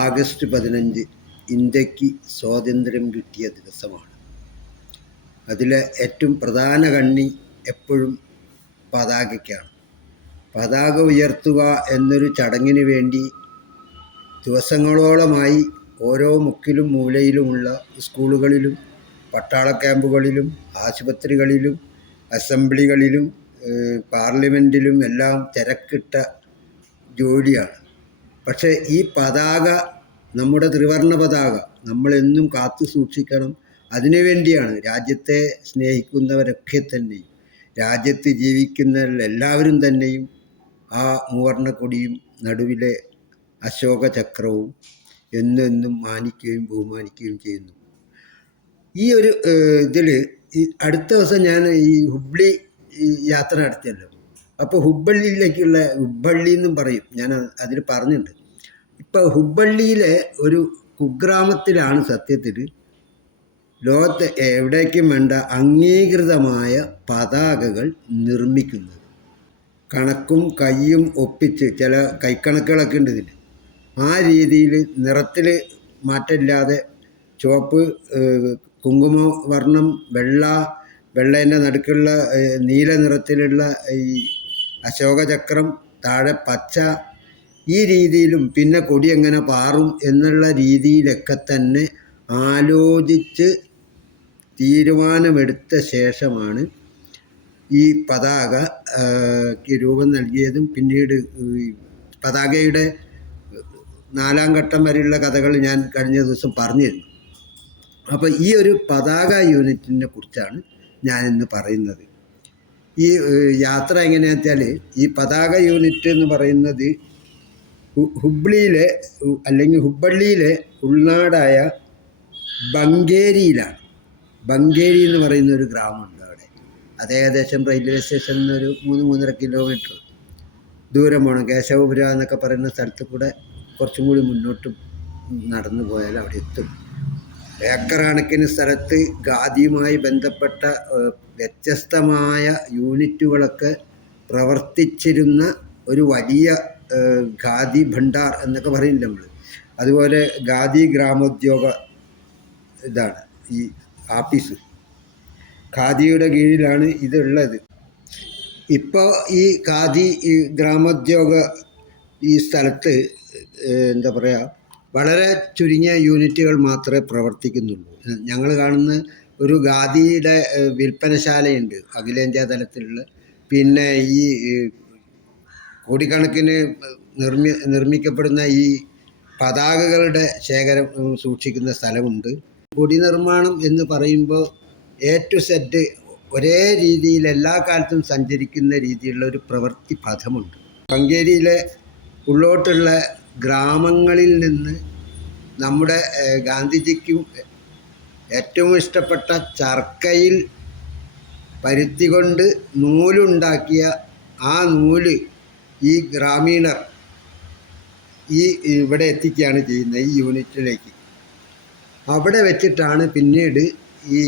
August 15 ഇന്ത്യക്ക് സ്വാതന്ത്ര്യം കിട്ടിയ ദിവസമാണ്. അതിലെ ഏറ്റവും പ്രധാന കണ്ണി എപ്പോഴും പതാകയ്ക്കാണ്. പതാക ഉയർത്തുക എന്നൊരു ചടങ്ങിന് വേണ്ടി ദിവസങ്ങളോളമായി ഓരോ മുക്കിലും മൂലയിലുമുള്ള സ്കൂളുകളിലും പട്ടാള ക്യാമ്പുകളിലും ആശുപത്രികളിലും അസംബ്ലികളിലും പാർലമെൻറ്റിലും എല്ലാം തിരക്കിട്ട ജോലിയാണ്. പക്ഷേ ഈ പതാക, നമ്മുടെ ത്രിവർണ്ണ പതാക നമ്മളെന്നും കാത്തു സൂക്ഷിക്കണം. അതിനുവേണ്ടിയാണ് രാജ്യത്തെ സ്നേഹിക്കുന്നവരൊക്കെ തന്നെയും രാജ്യത്ത് ജീവിക്കുന്ന എല്ലാവരും തന്നെയും ആ മൂവർണ്ണ കൊടിയും നടുവിലെ അശോക ചക്രവും എന്നെന്നും മാനിക്കുകയും ബഹുമാനിക്കുകയും ചെയ്യുന്നു. ഈ ഒരു ഇതിൽ ഈ അടുത്ത ദിവസം ഞാൻ ഈ ഹുബ്ലി യാത്ര നടത്തിയല്ലോ. അപ്പോൾ ഹുബ്ബള്ളിയിലേക്കുള്ള, ഹുബ്ബള്ളി എന്നും പറയും, ഞാൻ അതിൽ പറഞ്ഞിട്ടുണ്ട്. ഇപ്പോൾ ഹുബ്ബള്ളിയിലെ ഒരു കുഗ്രാമത്തിലാണ് സത്യത്തിൽ ലോകത്ത് എവിടേക്കും വേണ്ട അംഗീകൃതമായ പതാകകൾ നിർമ്മിക്കുന്നത്. കണക്കും കയ്യും ഒപ്പിച്ച്, ചില കൈക്കണക്കുകളൊക്കെ ഉണ്ട് ഇതിൽ. ആ രീതിയിൽ നിറത്തിൽ മാറ്റമില്ലാതെ ചുവപ്പ്, കുങ്കുമവർണ്ണം, വെള്ളേൻ്റെ നടുക്കുള്ള നീല നിറത്തിലുള്ള ഈ അശോകചക്രം, താഴെ പച്ച, ഈ രീതിയിലും പിന്നെ കൊടി എങ്ങനെ പാറും എന്നുള്ള രീതിയിലൊക്കെ തന്നെ ആലോചിച്ച് തീരുമാനമെടുത്ത ശേഷമാണ് ഈ പതാകയ്ക്ക് രൂപം നൽകിയതും. പിന്നീട് പതാകയുടെ 4ാം ഘട്ടം വരെയുള്ള കഥകൾ ഞാൻ കഴിഞ്ഞ ദിവസം പറഞ്ഞിരുന്നു. അപ്പോൾ ഈ ഒരു പതാക യൂണിറ്റിനെ കുറിച്ചാണ് ഞാനിന്ന് പറയുന്നത്. ഈ യാത്ര എങ്ങനെയാണെന്ന് വെച്ചാൽ, ഈ പതാക യൂണിറ്റ് എന്ന് പറയുന്നത് ഹുബ്ലിയിലെ അല്ലെങ്കിൽ ഹുബ്ബള്ളിയിലെ ഉൾനാടായ ബംഗേരിയിലാണ്. ബംഗേരി എന്ന് പറയുന്ന ഒരു ഗ്രാമമുണ്ട് അവിടെ. അത് ഏകദേശം റെയിൽവേ സ്റ്റേഷനിൽ നിന്നൊരു 3-3.5 കിലോമീറ്റർ ദൂരം വേണം. കേശവപുര എന്നൊക്കെ പറയുന്ന സ്ഥലത്ത് കൂടെ കുറച്ചും കൂടി മുന്നോട്ട് നടന്നു പോയാൽ അവിടെ എത്തും. ഏക്കർ കണക്കിന് സ്ഥലത്ത് ഖാദിയുമായി ബന്ധപ്പെട്ട വ്യത്യസ്തമായ യൂണിറ്റുകളൊക്കെ പ്രവർത്തിച്ചിരുന്ന ഒരു വലിയ ഖാദി ഭണ്ഡാർ എന്നൊക്കെ പറയില്ല നമ്മൾ. അതുപോലെ ഖാദി ഗ്രാമോദ്യോഗ ഇതാണ് ഈ ആഫീസ്. ഖാദിയുടെ കീഴിലാണ് ഇതുള്ളത്. ഇപ്പോൾ ഈ ഖാദി ഗ്രാമോദ്യോഗ ഈ സ്ഥലത്ത് എന്താ പറയുക, വളരെ ചുരുങ്ങിയ യൂണിറ്റുകൾ മാത്രമേ പ്രവർത്തിക്കുന്നുള്ളൂ. ഞങ്ങൾ കാണുന്ന ഒരു ഖാദിയുടെ വിൽപ്പനശാലയുണ്ട് അഖിലേന്ത്യാ തലത്തിലുള്ള. പിന്നെ ഈ കോടിക്കണക്കിന് നിർമ്മിക്കപ്പെടുന്ന ഈ പതാകകളുടെ ശേഖരം സൂക്ഷിക്കുന്ന സ്ഥലമുണ്ട്. കൊടി നിർമ്മാണം എന്ന് പറയുമ്പോൾ A to Z ഒരേ രീതിയിൽ എല്ലാ കാലത്തും സഞ്ചരിക്കുന്ന രീതിയിലുള്ള ഒരു പ്രവൃത്തി പഥമുണ്ട്. ബംഗേരിയിലെ ഉള്ളോട്ടുള്ള ഗ്രാമങ്ങളിൽ നിന്ന് നമ്മുടെ ഗാന്ധിജിക്കും ഏറ്റവും ഇഷ്ടപ്പെട്ട ചർക്കയിൽ പരുത്തി കൊണ്ട് നൂലുണ്ടാക്കിയ ആ നൂല് ഈ ഗ്രാമീണർ ഇവിടെ എത്തിക്കുകയാണ് ചെയ്യുന്നത്, ഈ യൂണിറ്റിലേക്ക്. അവിടെ വെച്ചിട്ടാണ് പിന്നീട് ഈ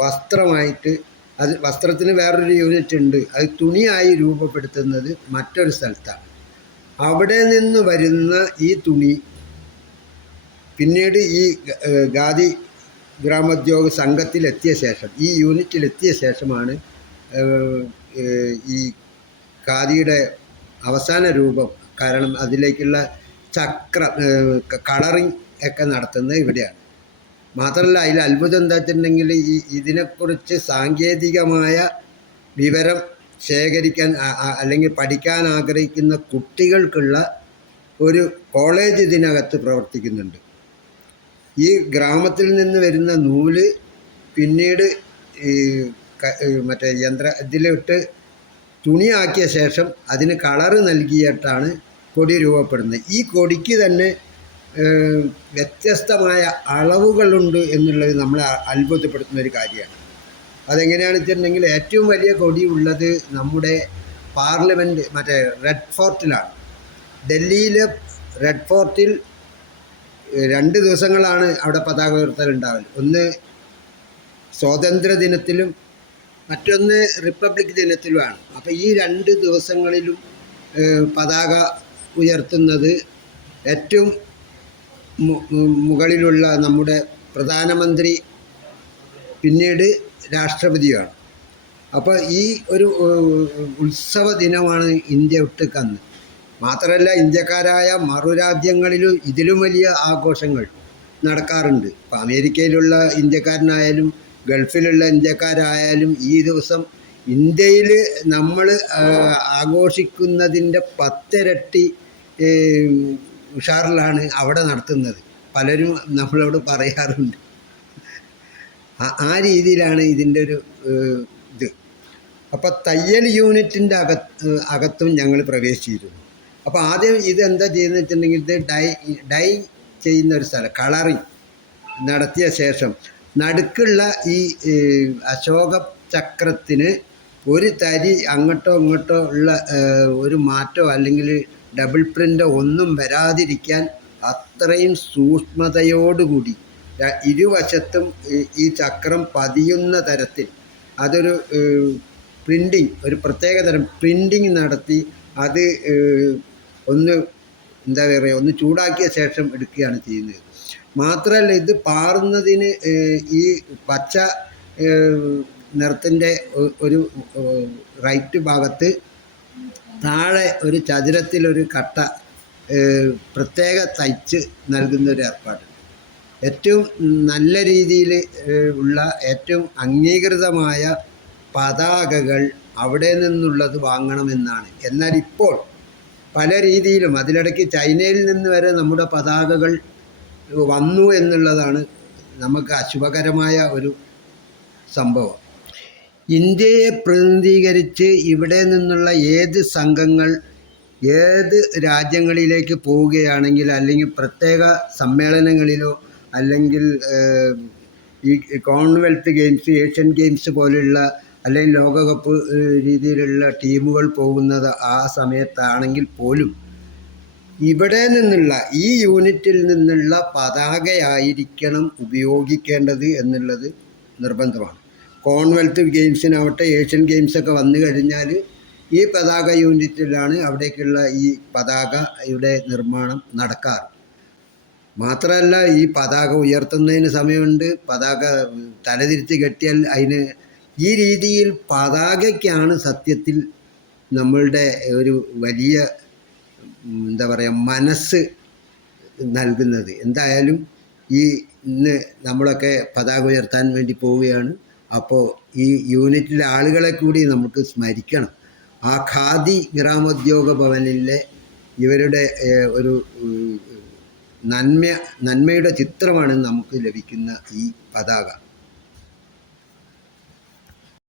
വസ്ത്രമായിട്ട്, അത് വസ്ത്രത്തിന് വേറൊരു യൂണിറ്റ് ഉണ്ട്, അത് തുണിയായി രൂപപ്പെടുത്തുന്നത് മറ്റൊരു സ്ഥലത്താണ്. അവിടെ നിന്ന് വരുന്ന ഈ തുണി പിന്നീട് ഈ ഖാദി ഗ്രാമോദ്യോഗ സംഘത്തിലെത്തിയ ശേഷം, ഈ യൂണിറ്റിലെത്തിയ ശേഷമാണ് ഈ ഖാദിയുടെ അവസാന രൂപം. കാരണം അതിലേക്കുള്ള കളറിങ് ഒക്കെ നടത്തുന്നത് ഇവിടെയാണ്. മാത്രമല്ല, അതിൽ അത്ഭുതം എന്താ വെച്ചിട്ടുണ്ടെങ്കിൽ, ഇതിനെക്കുറിച്ച് സാങ്കേതികമായ വിവരം ശേഖരിക്കാൻ അല്ലെങ്കിൽ പഠിക്കാൻ ആഗ്രഹിക്കുന്ന കുട്ടികൾക്കുള്ള ഒരു കോളേജ് ഇതിനകത്ത് പ്രവർത്തിക്കുന്നുണ്ട്. ഈ ഗ്രാമത്തിൽ നിന്ന് വരുന്ന നൂല് പിന്നീട് ഈ മറ്റേ ഇതിലിട്ട് തുണിയാക്കിയ ശേഷം അതിന് കളറ് നൽകിയിട്ടാണ് കൊടി രൂപപ്പെടുന്നത്. ഈ കൊടിക്ക് തന്നെ വ്യത്യസ്തമായ അളവുകളുണ്ട് എന്നുള്ളത് നമ്മളെ അത്ഭുതപ്പെടുത്തുന്ന ഒരു കാര്യമാണ്. അതെങ്ങനെയാണെന്ന് വെച്ചിട്ടുണ്ടെങ്കിൽ, ഏറ്റവും വലിയ കൊടി ഉള്ളത് നമ്മുടെ പാർലമെൻറ്റ് മറ്റേ റെഡ് ഫോർട്ടിലാണ്. ഡൽഹിയിലെ റെഡ് ഫോർട്ടിൽ 2 ദിവസങ്ങളാണ് അവിടെ പതാക ഉയർത്തലുണ്ടാവൽ. ഒന്ന് സ്വാതന്ത്ര്യ ദിനത്തിലും മറ്റൊന്ന് റിപ്പബ്ലിക് ദിനത്തിലുമാണ്. അപ്പോൾ ഈ 2 ദിവസങ്ങളിലും പതാക ഉയർത്തുന്നത് ഏറ്റവും മുകളിലുള്ള നമ്മുടെ പ്രധാനമന്ത്രി പിന്നീട് രാഷ്ട്രപതിയാണ്. അപ്പോൾ ഈ ഒരു ഉത്സവ ദിനമാണ് ഇന്ത്യ വിട്ടുക്കന്ന്. മാത്രമല്ല ഇന്ത്യക്കാരായ മറുരാജ്യങ്ങളിലും ഇതിലും വലിയ ആഘോഷങ്ങൾ നടക്കാറുണ്ട്. ഇപ്പോൾ അമേരിക്കയിലുള്ള ഇന്ത്യക്കാരനായാലും ഗൾഫിലുള്ള ഇന്ത്യക്കാരായാലും ഈ ദിവസം ഇന്ത്യയിൽ നമ്മൾ ആഘോഷിക്കുന്നതിൻ്റെ 10 ഇരട്ടി ഉഷാറിലാണ് അവിടെ നടത്തുന്നത്. പലരും നമ്മളോട് പറയാറുണ്ട്. ആ രീതിയിലാണ് ഇതിൻ്റെ ഒരു ഇത്. അപ്പോൾ തയ്യൽ യൂണിറ്റിൻ്റെ അകത്തും ഞങ്ങൾ പ്രവേശിച്ചിരുന്നു. അപ്പോൾ ആദ്യം ഇതെന്താ ചെയ്യുന്നത് വെച്ചിട്ടുണ്ടെങ്കിൽ ഇത് ഡൈ ചെയ്യുന്ന ഒരു സ്ഥലം, കളറിങ് നടത്തിയ ശേഷം നടുക്കുള്ള ഈ അശോക ചക്രത്തിന് ഒരു തരി അങ്ങോട്ടോ ഇങ്ങോട്ടോ ഉള്ള ഒരു മാറ്റോ അല്ലെങ്കിൽ ഡബിൾ പ്രിൻ്റോ ഒന്നും വരാതിരിക്കാൻ അത്രയും സൂക്ഷ്മതയോടുകൂടി ഇരുവശത്തും ഈ ചക്രം പതിയുന്ന തരത്തിൽ അതൊരു പ്രിൻറ്റിങ്, ഒരു പ്രത്യേകതരം പ്രിൻറ്റിങ് നടത്തി അത് ഒന്ന് എന്താ പറയുക, ഒന്ന് ചൂടാക്കിയ ശേഷം എടുക്കുകയാണ് ചെയ്യുന്നത്. മാത്രമല്ല ഇത് പാറുന്നതിന് ഈ പച്ച നിറത്തിൻ്റെ ഒരു റൈറ്റ് ഭാഗത്ത് താഴെ ഒരു ചതുരത്തിലൊരു കട്ട പ്രത്യേക തയ്ച്ച് നൽകുന്ന ഒരു ഏർപ്പാട്. ഏറ്റവും നല്ല രീതിയിൽ ഉള്ള ഏറ്റവും അംഗീകൃതമായ പതാകകൾ അവിടെ നിന്നുള്ളത് വാങ്ങണമെന്നാണ്. എന്നാൽ ഇപ്പോൾ പല രീതിയിലും അതിലിടയ്ക്ക് ചൈനയിൽ നിന്ന് വരെ നമ്മുടെ പതാകകൾ വന്നു എന്നുള്ളതാണ് നമുക്ക് അശുഭകരമായ ഒരു സംഭവം. ഇന്ത്യയെ പ്രതിനിധീകരിച്ച് ഇവിടെ നിന്നുള്ള ഏത് സംഘങ്ങൾ ഏത് രാജ്യങ്ങളിലേക്ക് പോവുകയാണെങ്കിൽ, അല്ലെങ്കിൽ പ്രത്യേക സമ്മേളനങ്ങളിലോ അല്ലെങ്കിൽ ഈ കോമൺവെൽത്ത് ഗെയിംസ്, ഏഷ്യൻ ഗെയിംസ് പോലെയുള്ള അല്ലെങ്കിൽ ലോകകപ്പ് രീതിയിലുള്ള ടീമുകൾ പോകുന്നത് ആ സമയത്താണെങ്കിൽ പോലും ഇവിടെ നിന്നുള്ള ഈ യൂണിറ്റിൽ നിന്നുള്ള പതാകയായിരിക്കണം ഉപയോഗിക്കേണ്ടത് എന്നുള്ളത് നിർബന്ധമാണ്. കോമൺവെൽത്ത് ഗെയിംസിനാവട്ടെ ഏഷ്യൻ ഗെയിംസൊക്കെ വന്നു കഴിഞ്ഞാൽ ഈ പതാക യൂണിറ്റിലാണ് അവിടേക്കുള്ള ഈ പതാകയുടെ നിർമ്മാണം നടക്കാറ്. മാത്രമല്ല ഈ പതാക ഉയർത്തുന്നതിന് സമയമുണ്ട്, പതാക തലതിരിച്ച് കെട്ടിയാൽ അതിന് ഈ രീതിയിൽ പതാകയ്ക്കാണ് സത്യത്തിൽ നമ്മളുടെ ഒരു വലിയ എന്താ പറയുക മനസ്സ് നൽകുന്നത്. എന്തായാലും ഇന്ന് നമ്മളൊക്കെ പതാക ഉയർത്താൻ വേണ്ടി പോവുകയാണ്. അപ്പോൾ ഈ യൂണിറ്റിലെ ആളുകളെ കൂടി നമുക്ക് സ്മരിക്കണം. ആ ഖാദി ഗ്രാമോദ്യോഗ ഭവനിലെ ഇവരുടെ ഒരു നന്മയുടെ ചിത്രമാണ് നമുക്ക് ലഭിക്കുന്ന ഈ പതാക.